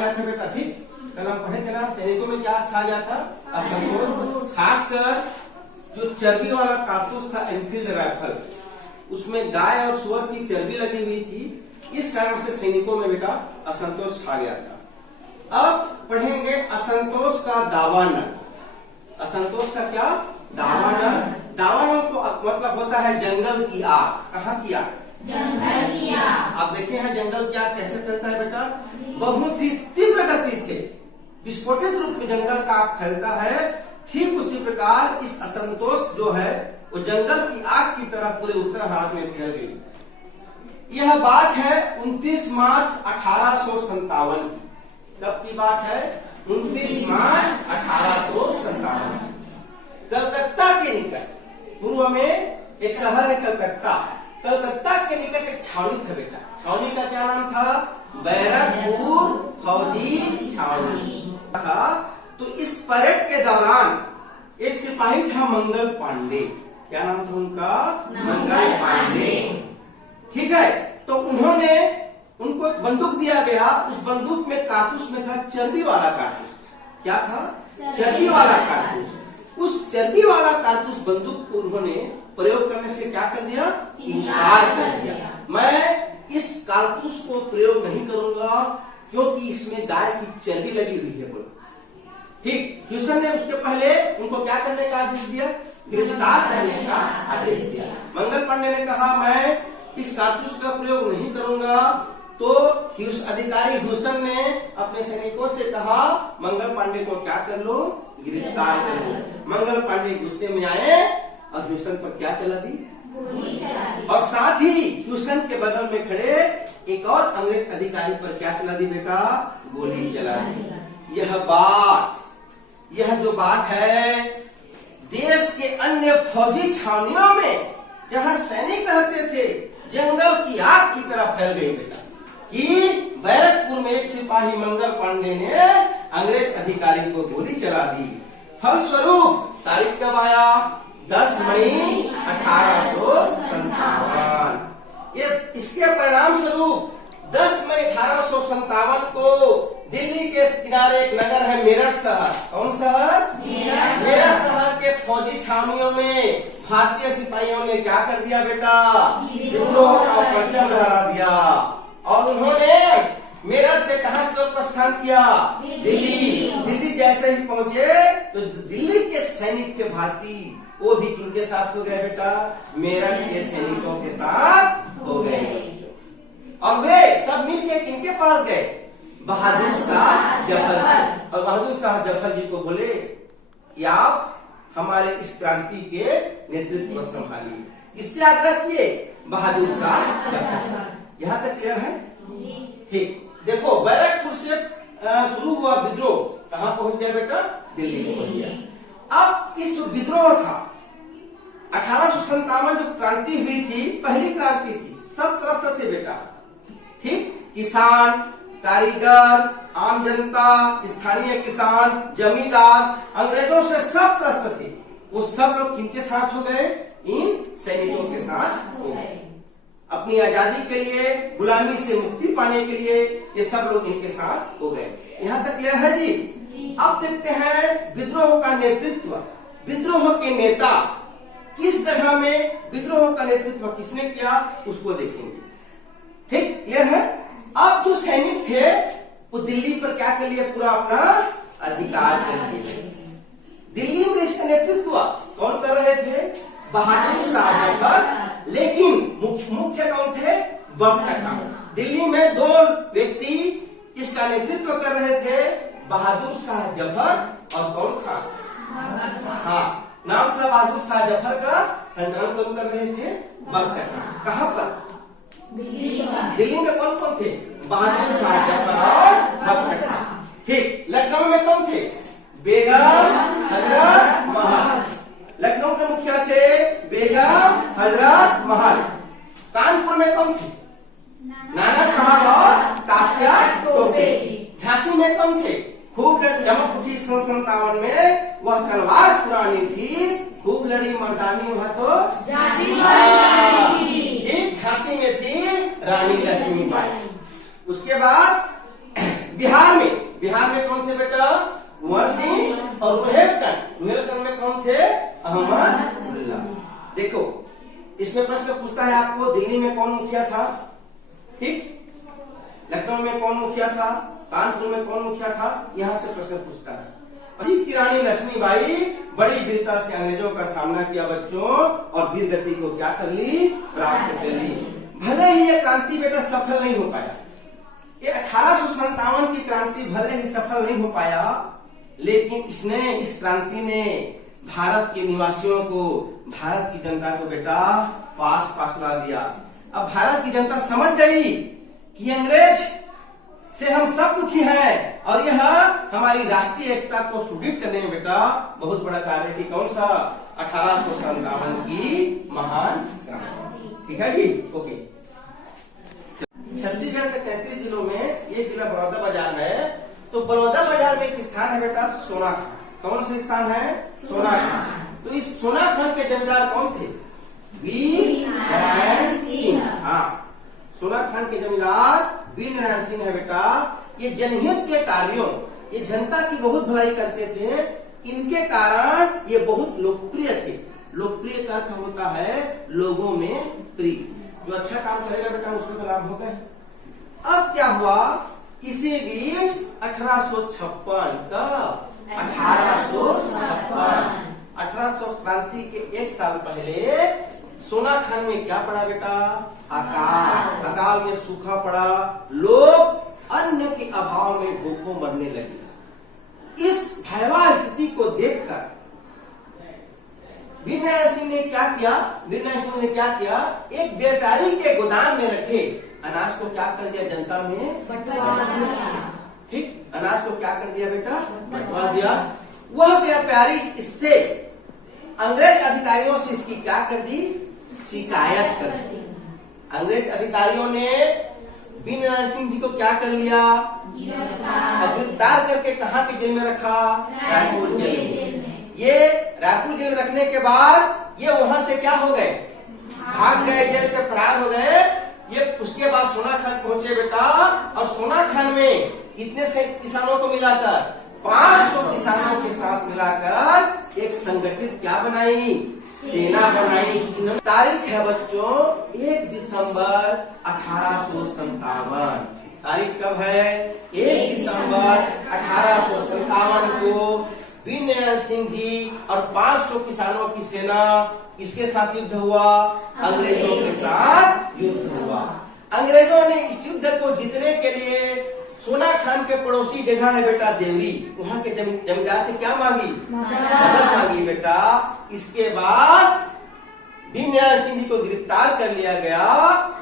गया था बेटा। ठीक, कल हम पढ़े थे ना सैनिकों में क्या छा गया था, असंतोष। खासकर जो चर्बी वाला कारतूस था एनफील्ड राइफल, उसमें गाय और सुअर की चर्बी लगी हुई थी, इस कारण से सैनिकों में बेटा असंतोष छा गया था। अब पढ़ेंगे असंतोष का दावानल। असंतोष का क्या, दावानल। दावानल को मतलब होता है जंगल की आग। कहाँ की आग, जंगल की आग। आप देखे हैं जंगल की आग कैसे फैलता है बेटा, बहुत ही तीव्र गति से विस्फोटित रूप में जंगल का आग फैलता है। ठीक उसी प्रकार इस असंतोष जो है वो जंगल की आग की तरह पूरे उत्तर भारत में फैल गई। यह बात है 29 मार्च 1857 की। कब की बात है, 29 मार्च 1857। कलकत्ता के निकट, पूर्व में एक शहर है कलकत्ता, कलकत्ता के निकट एक छावनी था बेटा। छावनी का क्या नाम था, बैरकपुर फौजी छावनी था। तो इस परेड के दौरान एक सिपाही था मंगल पांडे। क्या नाम था उनका, मंगल पांडे। ठीक है, तो उन्होंने उनको एक बंदूक दिया गया। उस बंदूक में कारतूस में था चर्बी वाला कारतूस। क्या था, चर्बी वाला कारतूस। उस चर्बी वाला कारतूस बंदूक को उन्होंने प्रयोग करने से क्या कर दिया, इनकार कर दिया। मैं इस कारतूस को प्रयोग नहीं करूंगा क्योंकि इसमें गाय की चर्बी लगी हुई है बोलो। ठीक, ह्यूसन ने उसके पहले उनको क्या करने का आदेश दिया, गिरफ्तार करने का आदेश दिया। मंगल पांडे ने कहा मैं इस कारतूस का प्रयोग नहीं करूंगा। तो अधिकारी ह्यूसन ने अपने सैनिकों से कहा मंगल पांडे को क्या कर लो, गिरफ्तार कर लो। मंगल पांडे गुस्से में आए और ह्यूसन पर क्या चला दी, गोली चला दी। और साथ ही ह्यूसन के बगल में खड़े एक और अंग्रेज अधिकारी पर क्या चला दी बेटा, गोली चला दी। यह जो बात है देश के अन्य फौजी छावनियों में जहां सैनिक रहते थे जंगल की आग की तरह फैल गई बेटा कि बैरकपुर में एक सिपाही मंगल पांडे ने अंग्रेज अधिकारी को गोली चला दी। फलस्वरूप तारीख कब आया, 10 मई 1857। ये इसके परिणाम स्वरूप 10 मई 1857 को दिल्ली के किनारे एक नगर है मेरठ शहर। कौन शहर, मेरठ शहर के फौजी छावनियों में भारतीय सिपाहियों ने क्या कर दिया बेटा, विद्रोह का परचम लहरा दिया। और उन्होंने मेरठ से कहां की ओर प्रस्थान किया, दिल्ली। दिल्ली जैसे ही पहुंचे तो दिल्ली के सैनिक थे भारतीय, वो भी किनके साथ हो गए बेटा, मेरठ के सैनिकों के साथ हो गए। और वे सब मिलके किनके पास गए, बहादुर शाह जफर। और बहादुर शाह जफर जी को बोले कि आप हमारे इस क्रांति के नेतृत्व संभालिए। किससे आग्रह किए, बहादुर शाह जफर। यहाँ तक क्लियर है, ठीक। देखो बैरकपुर से शुरू हुआ विद्रोह कहाँ पहुंच गया बेटा, दिल्ली पहुंच गया। अब इस जो विद्रोह था 1857 जो क्रांति हुई थी, पहली क्रांति थी, सब त्रस्त थे बेटा। ठीक, किसान, कारीगर, आम जनता, स्थानीय किसान, जमींदार, अंग्रेजों से सब त्रस्त थे। वो सब लोग किनके साथ हो गए, इन सैनिकों के साथ हो गए। अपनी आजादी के लिए, गुलामी से मुक्ति पाने के लिए ये सब लोग इनके साथ हो गए। यहाँ तक क्लियर है जी? अब देखते हैं विद्रोह का नेतृत्व, विद्रोह के नेता किस जगह में, विद्रोह का नेतृत्व किसने किया उसको देखेंगे। ठीक, क्लियर है। अब जो सैनिक थे वो दिल्ली पर क्या कर लिए, पूरा अपना अधिकार कर लिए। दिल्ली में इसका नेतृत्व कौन कर रहे थे, बहादुर शाह जफर। लेकिन मुख्य कौन थे, बख्तर खान। दिल्ली में दो व्यक्ति इसका नेतृत्व कर रहे थे, बहादुर शाह जफर और कौन खान, हाँ नाम था बहादुर शाह जफर का, संचालन कौन कर रहे थे, बख्तर खान। कहाँ पर, दिल्ली में कौन कौन थे, बहादुर शाह जफर और बख्तर खान। ठीक, लखनऊ में कौन थे, बेगम हजरत महल। लखनऊ के मुखिया थे बेगम हजरत महल। कानपुर में कौन थे, नाना साहब और तात्या टोपे। झांसी में कौन थे, खूब चमक उठी 57 में, वह तलवार पुरानी थी, खूब लड़ी मर्दानी, वह तो झांसी में थी रानी लक्ष्मीबाई। उसके बाद बिहार में बिहार में कौन थे बेटा? कुंवर सिंह और रुहेलखंड में कौन थे? अहमदुल्ला। देखो इसमें प्रश्न पूछता है आपको, दिल्ली में कौन मुखिया था? ठीक, लखनऊ में कौन मुखिया था? कानपुर में कौन मुखिया था? यहाँ से प्रश्न पूछता है। झांसी की रानी लक्ष्मीबाई बड़ी वीरता से अंग्रेजों का सामना किया बच्चों, और वीर गति को क्या कर ली? प्राप्त कर ली। भले ही ये क्रांति बेटा सफल नहीं हो पाया, ये 1857 की क्रांति भले ही सफल नहीं हो पाया, लेकिन इस क्रांति ने भारत के निवासियों को, भारत की जनता को बेटा पास ला दिया। अब भारत की जनता समझ गई कि अंग्रेज से हम सब दुखी हैं, और यह हमारी राष्ट्रीय एकता को सुदृढ़ करने में बेटा बहुत बड़ा कार्य की। कौन सा? 1857 की महान क्रांति। ठीक है जी, ओके। छत्तीसगढ़ के 33 जिलों में एक जिला बड़ौदा बाजार है। तो बड़ौदा बाजार में एक स्थान है बेटा सोनाखान। कौन सा स्थान है? सोनाखान। तो इस सोनाखान के जमींदार कौन थे? वीर नारायण सिंह। हाँ, सोनाखान के जमींदार वीर नारायण सिंह है बेटा। ये जनहित के कार्यों, ये जनता की बहुत भलाई करते थे, इनके कारण ये बहुत लोकप्रिय थे। लोकप्रिय का अर्थ होता है लोगों में प्रिय। जो अच्छा काम करेगा बेटा उसको तो लाभ होगा। अब क्या हुआ? इसी बीच 1856 का 1856 क्रांति के एक साल पहले सोनाखान में क्या पड़ा बेटा? अकाल में सूखा पड़ा। लोग अन्न के अभाव में भूखों मरने लगे। इस भयावह स्थिति को देखकर वीर नारायण सिंह ने क्या किया? एक व्यापारी के गोदाम में रखे अनाज को क्या कर दिया? जनता में बंटवा दिया। ठीक, अनाज को क्या कर दिया बेटा? बंटवा दिया। वह व्यापारी इससे अंग्रेज अधिकारियों से इसकी क्या कर दी? शिकायत कर दी। अंग्रेज अधिकारियों ने वीर नारायण सिंह जी को क्या कर लिया? गिरफ्तार करके कहाँ के जेल में रखा? रायपुर जेल में। ये रायपुर जेल में रखने के बाद ये वहां से क्या हो गए? भाग गए, जेल से फरार हो गए। ये उसके बाद सोनाखान पहुंचे बेटा, और सोनाखान में कितने से किसानों को मिलाकर 500 किसानों के साथ मिलाकर एक संगठित क्या बनाई? सेना बनाई। तारीख है बच्चों 1 दिसंबर 1857। तारीख कब है? 1 दिसंबर 1857 को वीर नारायण सिंह जी और 500 किसानों की सेना किसके साथ युद्ध हुआ? अंग्रेजों के साथ युद्ध हुआ। अंग्रेजों ने इस युद्ध को जीतने के लिए सोनाखान के पड़ोसी जगह है बेटा देवरी, वहां के जमींदार से क्या मांगी? मदद मांगी बेटा। इसके बाद वीर नारायण सिंह जी को गिरफ्तार कर लिया गया,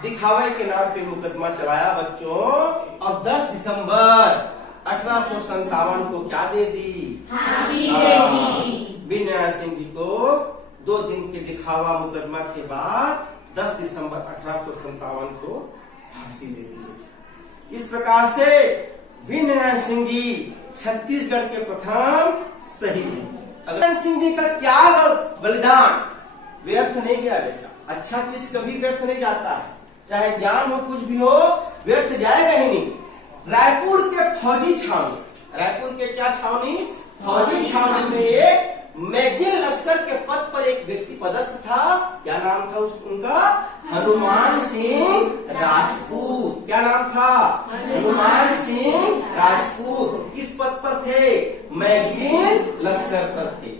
दिखावे के नाम पे मुकदमा चलाया बच्चों, और 10 दिसंबर 1857 को क्या दे दी? फांसी दे दी। वीर नारायण सिंह जी को 2 दिन के दिखावा मुकदमा के बाद 10 दिसंबर 1857 को फांसी दे दी। इस प्रकार से वीर नारायण सिंह जी छत्तीसगढ़ के प्रथम शहीद हैं। नारायण सिंह जी का त्याग और बलिदान व्यर्थ नहीं गया बेटा। अच्छा चीज कभी व्यर्थ नहीं जाता है, चाहे ज्ञान हो कुछ भी हो, व्यर्थ जाएगा ही नहीं। रायपुर के फौजी छावनी, रायपुर के क्या छावनी? फौजी छावनी में एक मैगजीन लश्कर के पद पर एक व्यक्ति पदस्थ था। क्या नाम था उनका? हनुमान सिंह राजपूत। क्या नाम था? हनुमान सिंह राजपूत। किस पद पर थे? मैगजीन लश्कर पर थे।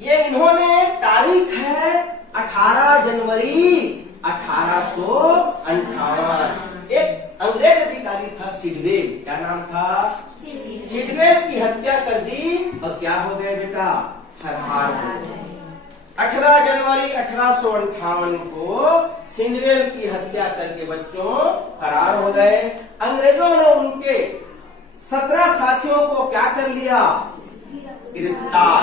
ये इन्होंने, तारीख है 18 जनवरी 1858। एक अंग्रेज अधिकारी था सिडवेल। क्या नाम था? सिडवेल की हत्या कर दी, और क्या हो गए बेटा? फरार हो गए। 18 जनवरी 1858 को सिडवेल की हत्या करके बच्चों फरार हो गए। अंग्रेजों ने उनके 17 साथियों को क्या कर लिया? गिरफ्तार।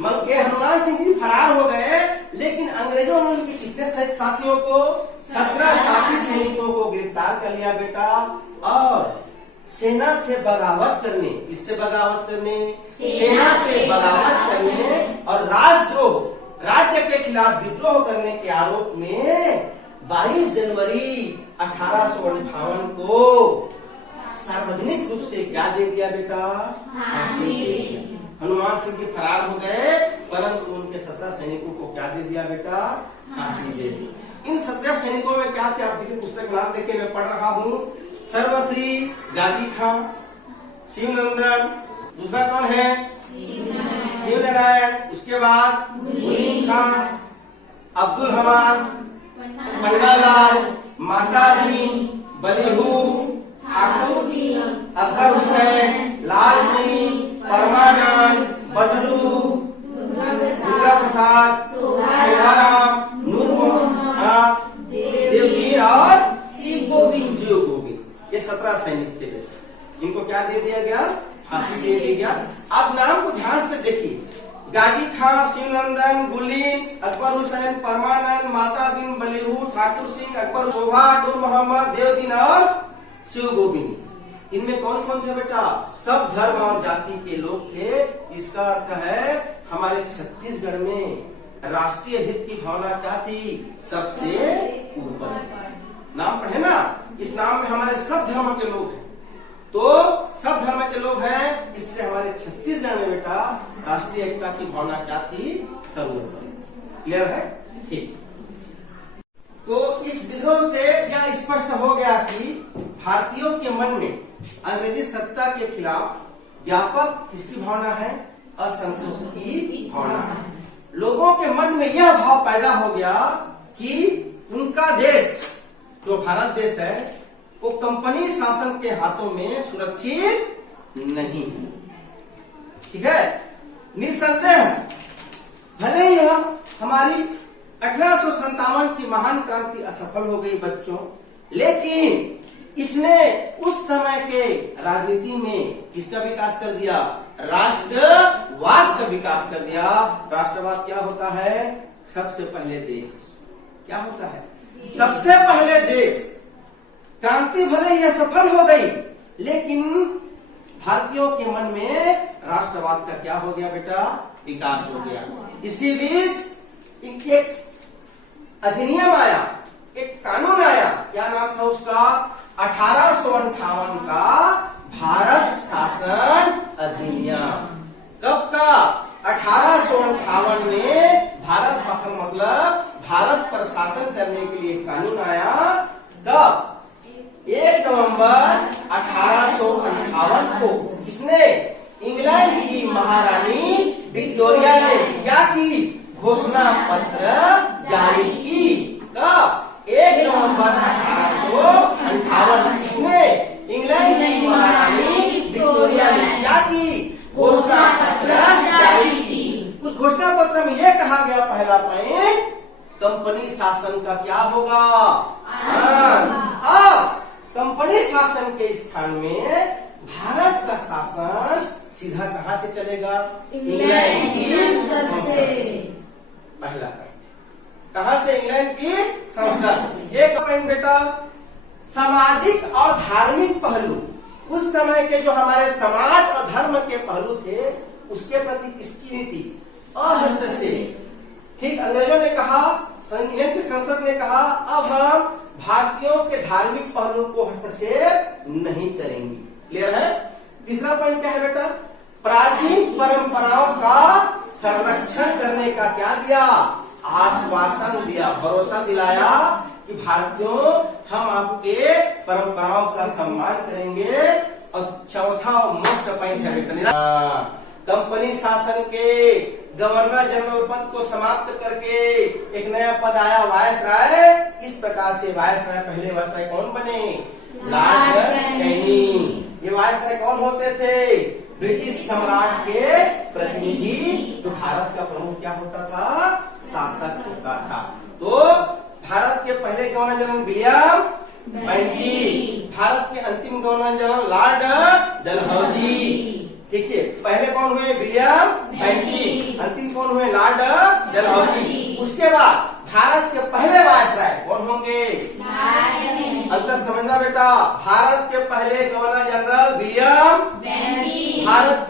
हनुमान सिंह जी फरार हो गए, लेकिन अंग्रेजों ने उनके कितने साथियों को? 17 साथी सैनिकों को गिरफ्तार कर लिया बेटा, और सेना से बगावत करने, इससे बगावत करने, सेना से बगावत करने और राजद्रोह, राज्य के खिलाफ विद्रोह करने के आरोप में 22 जनवरी 1858 को सार्वजनिक रूप से क्या दे दिया बेटा? फांसी दे दी। हनुमान सिंह जी फरार हो गए, परंतु उनके 17 सैनिकों को क्या दे दिया बेटा? फांसी दे दी। इन 17 सैनिकों में क्या थे? आप देखिए पुस्तक नाम देखिए, मैं पढ़ रहा हूँ। सर्वश्री गाजी खां, शिवनंदन, दूसरा कौन है? शिव नारायण, उसके बाद गुलीन खां, अब्दुल हमान, पन्नालाल, माता दीन, बलीहू, ठाकुर सिंह, अकबर हुसैन, लाल सिंह, परमानंद, बदलू, दुर्गा प्रसाद, खेलाराम, नूर मोहम्मद, देवदीन और शिव गोविंद। ये 17 सैनिक थे बेटा। इनको क्या दे दिया गया? फांसी दे दिया गया। अब नाम को ध्यान से देखिए, गाजी खां, शिवनंदन, गुलीन, अकबर हुसैन, परमानंद, माता दीन, बलीहू, ठाकुर सिंह, अकबर, शोभा, नूर मोहम्मद, देवदीन और शिव गोविंद। इनमें कौन कौन थे बेटा? सब धर्म और जाति के लोग थे। इसका अर्थ है हमारे छत्तीसगढ़ में राष्ट्रीय हित की भावना क्या थी? सबसे ऊपर। नाम पढ़े ना, इस नाम में हमारे सब धर्म के लोग हैं, तो सब धर्म के लोग हैं, इसलिए हमारे छत्तीसगढ़ में बेटा राष्ट्रीय एकता की भावना क्या थी? सर्वोपरि। क्लियर है? ठीक। तो इस विद्रोह से यह स्पष्ट हो गया कि भारतीयों के मन में अंग्रेजी सत्ता के खिलाफ व्यापक किसकी भावना है? असंतोष की भावना है। लोगों के मन में यह भाव पैदा हो गया कि उनका देश जो भारत देश है वो कंपनी शासन के हाथों में सुरक्षित नहीं है। ठीक है? निसंदेह भले ही हमारी 1857 की महान क्रांति असफल हो गई बच्चों, लेकिन इसने उस समय के राजनीति में किसका विकास कर दिया? राष्ट्रवाद का विकास कर दिया। राष्ट्रवाद क्या होता है? सबसे पहले देश। क्या होता है? सबसे पहले देश। क्रांति भले ही सफल हो गई, लेकिन भारतीयों के मन में राष्ट्रवाद का क्या हो गया बेटा? विकास हो गया। इसी बीच एक अधिनियम आया, एक कानून आया। क्या नाम था उसका? 1858 का भारत शासन अधिनियम। कब का? 1858 में भारत शासन मतलब भारत पर शासन करने के लिए कानून आया। कब? 1 नवंबर 1858 को। किसने? इंग्लैंड की महारानी विक्टोरिया ने क्या की? घोषणा पत्र जारी की। कब? 1 नवंबर 1858। किसने? इंग्लैंड की महारानी विक्टोरिया ने क्या की? घोषणा पत्र जारी की। उस घोषणा पत्र में यह कहा गया, पहला पॉइंट, कंपनी शासन का क्या होगा? अब कंपनी शासन के स्थान में भारत का शासन सीधा कहां से चलेगा? इंग्लैंड की संसद से। पहला पॉइंट, कहां से? इंग्लैंड की संसद। एक पॉइंट बेटा, सामाजिक और धार्मिक पहलू। उस समय के जो हमारे समाज और धर्म के पहलू थे, उसके प्रति किसकी नीति? हस्तक्षेप। ठीक, अंग्रेजों ने कहा, इंग्लैंड की संसद ने कहा, अब हम भारतीयों के धार्मिक पहलू को हस्तक्षेप नहीं करेंगे। क्लियर है? तीसरा पॉइंट क्या है बेटा? प्राचीन परंपराओं का संरक्षण करने का क्या दिया? आश्वासन दिया, भरोसा दिलाया कि भारतीयों हम आपके परंपराओं का सम्मान करेंगे। और चौथा और मुख्य पॉइंट है बेटा, कंपनी शासन के गवर्नर जनरल पद को समाप्त करके एक नया पद आया, वायसराय। इस प्रकार से वायसराय, पहले वायसराय कौन बने? Lord Canning. ये वायसराय कौन होते थे? ब्रिटिश सम्राट के प्रतिनिधि। तो भारत का प्रमुख क्या होता था? शासक होता था। तो भारत के पहले governor general William Bentinck, Bharat के अंतिम गवर्नर जनरल लॉर्ड डलहौजी। ठीक है, पहले कौन हुए? William Bentinck. अंतिम कौन हुए? लॉर्ड डलहौजी। उसके बाद भारत के पहले वायसराय कौन होंगे? अंतर समझना बेटा, भारत के पहले governor general William Bentinck, Bharat